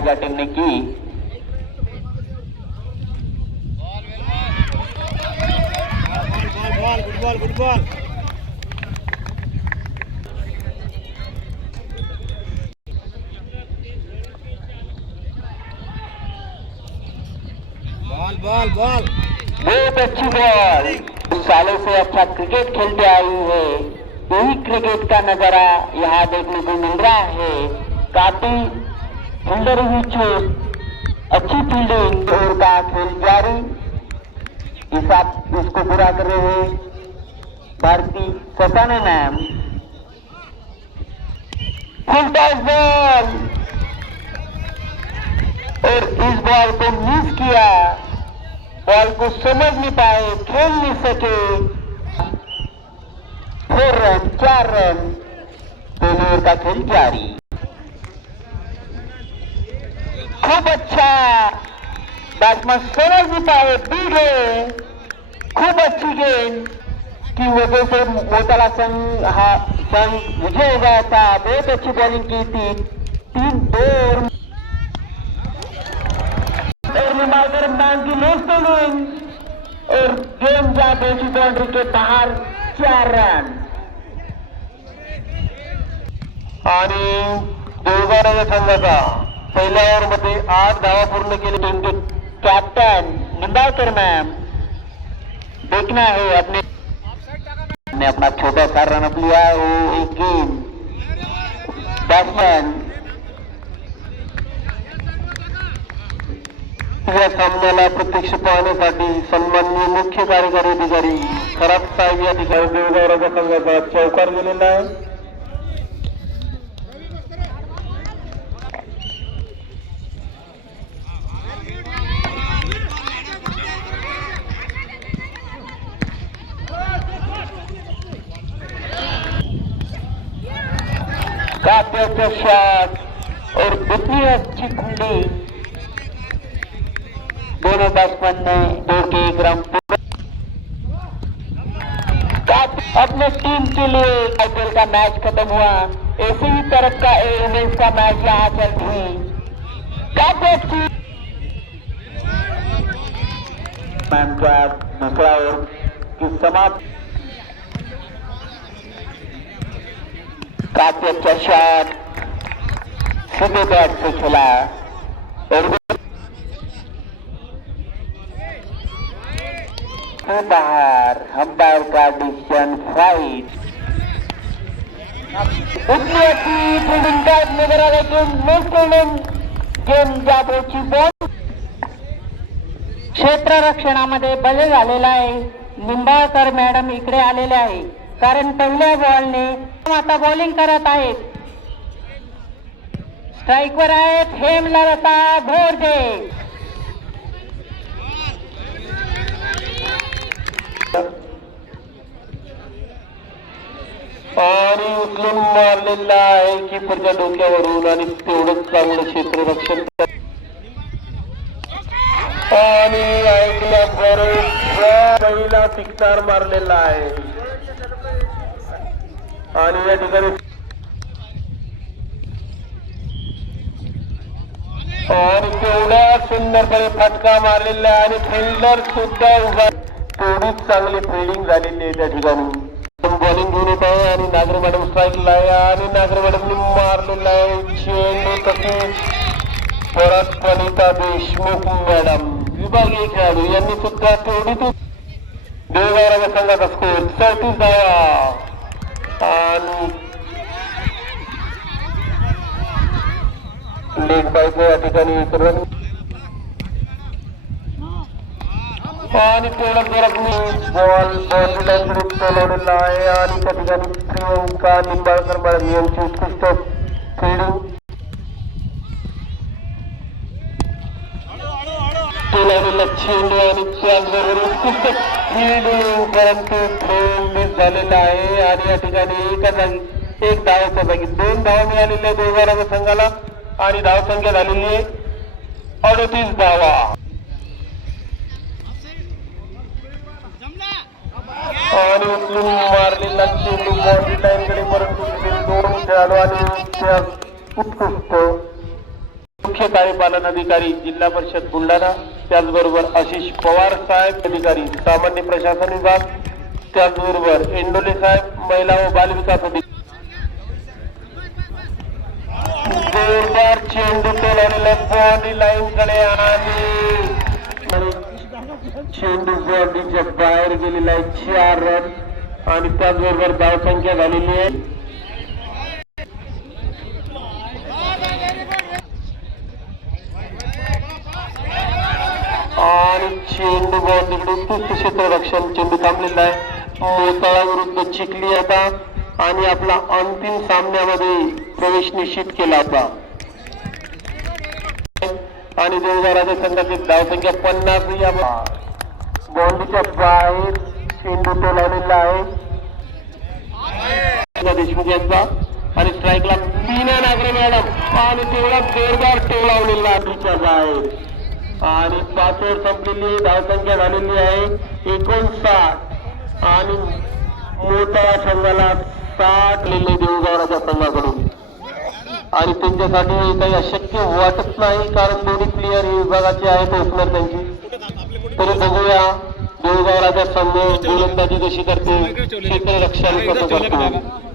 राजा team ने की। Good ball बहुत अच्छी बॉल। सालों से अच्छा क्रिकेट खेलते आई है, यही क्रिकेट का नजारा यहाँ देखने को मिल रहा है। काफी फील्डर हुई चोट, अच्छी फील्डिंग और का खेल जारी। इसको पूरा कर रहे हैं Bharti Sasane ma'am. Full toss ball और इस बॉल को मिस किया, बॉल को समझ नहीं पाए, खेल नहीं सके। 4 रन 4 रन, पहले ओवर का खेल जारी। खूब अच्छा, बैट्समैन समझ नहीं पाए, बीट है। खूब अच्छी गेंद की वजह से मोताला संघ विजय हो गया था। बहुत अच्छी बॉलिंग की थी, 3-2 निभाकर मैन की लोग और गेम जा पहुंची बाउंड्री के बाहर। 4 रन आणि देवगाव संघाचा पहिल्या ओव्हर मध्ये 8 धावा पूर्ण केले। टीम के कैप्टन निंबाळकर मैम, देखना है अपने अपना छोटा सा रन अप लिया। वो एक गेम बैट्समैन या सामन्याला प्रत्यक्ष पाहण्यासाठी सन्माननीय मुख्य कार्यकारी अधिकारी खरात साहेब या ठिकाणी देवगाव संघाचा चौकार दिलेला आहे। काफी अच्छा शॉट और इतनी अच्छी फील्डिंग दोनों बैट्समैन ने दौड़ के 1 रन अपने टीम के लिए। आईपीएल का मैच खत्म हुआ, ऐसे ही तरफ का वुमेन्स का मैच यहाँ चल रही। काफी अच्छी मैम का दूसरा ओवर की समाप्त। काफी अच्छा शॉट सीधे बैट से खेला और बाहर। अंपायर का डिसीजन 5। उतनी अच्छी फील्डिंग टाइप नजर आ रही गेम जा पहुंची। बॉल क्षेत्ररक्षणामध्ये बदल झालेला आहे। निंबाळकर मॅडम इकडे आलेले आहे, कारण पहिल्या बॉलने आता बॉलिंग करत आहेत। स्ट्राईकवर आहेत हेमलता भोरदे। आणि उचलून मारलेला आहे कीपरच्या डोक्यावरून आणि तेवढंच चांगलं क्षेत्ररक्षण। आणि ऐकल्या बरोबर पहिला सिक्सर मारलेला आहे आणि या ठिकाणी आणि तेवढ्या सुंदरपणे फटका मारलेला आहे आणि फिल्डर सुद्धा उभा। तेवढीच चांगली फिल्डिंग झालेली आहे त्या ठिकाणी। बॉलिंग घेऊन येत आहे आणि नागरे मॅडम स्ट्राईकला आहे आणि नागरे मॅडमनी मारलेला आहे चेंडू। तसेच परत वनिता देशमुख मॅडम विभागीय खेळाडू यांनी सुद्धा तेवढीच देवगाव संघाचा स्कोर 34 धावा आणि लेग बाईक या ठिकाणी रन आणि तेवढं परत बॉल बाउंड्रीलाईनकडे चालवलेला आहे आणि त्या ठिकाणी प्रियंका निंबाळकर मॅडम यांची उत्कृष्ट फिल्डिंग केलेला चेंडू आणि त्याचबरोबर उत्कृष्ट फिल्डिंग, परंतु थ्रो मिस झालेला आहे आणि या ठिकाणी एका जागी 1 धावाच्या जागी 2 धावा मिळालेल्या देवगाव संघाला आणि धावसंख्या झालेली आहे 38 धावा। आणि उचलून मारलेला चेंडू बाउंड्री लाईनकडे, परंतु 2 खेळाडू आणि उत्कृष्ट मुख्य कार्यपालन अधिकारी जिल्हा परिषद बुलढाणा, त्याचबरोबर आशिष पवार साहेब अधिकारी सामान्य प्रशासन विभाग, त्याचबरोबर एंडोले साहेब महिला व बालविकास अधिकारी. जोरदार चेंडू टोलवलेला बॉडी लाईन कडे आणि चेंडू बॉडीच्या बाहेर गेलेला आहे. 4 रन आणि त्याचबरोबर धावसंख्या झालेली आहे. आणि चेंडू बॉल तिकडून तुस्त क्षेत्ररक्षण चेंडू थांबलेला आहे. मोताळा विरुद्ध चिखली आता आणि आपला अंतिम सामन्यामध्ये प्रवेश निश्चित केला होता. आणि देवघराच्या संघाची धावसंख्या 50 या बॉन्डीच्या बाहेर चेंडू टोलावलेला आहे देशमुख यांचा. आणि स्ट्राईकला मीना नागरे मॅडम आणि तेवढा जोरदार टोलावलेला आधीच्या बाहेर. आणि 5 ओव्हर संपलेली धावसंख्या झालेली आहे 59 आणि मोठ्या संघाला 60 लिहिले देवगावराच्या संघाकडून. आणि त्यांच्यासाठी काही अशक्य वाटत नाही कारण दोन्ही प्लेयर हे विभागाचे आहेत ओपनर त्यांची. तरी बघूया देवगावराचा संघ गोलंदाजी कशी करते, क्षेत्ररक्षण कसं करतो.